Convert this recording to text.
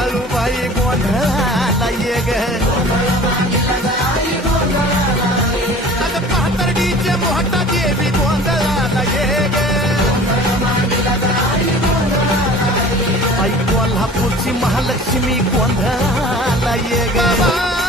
बाळूबाई गोंधळाला ये ग अगं पाथर्डीचे मोहटा देवी गोंधळाला ये ग आई कोल्हापूरची महालक्ष्मी गोंधळाला ये ग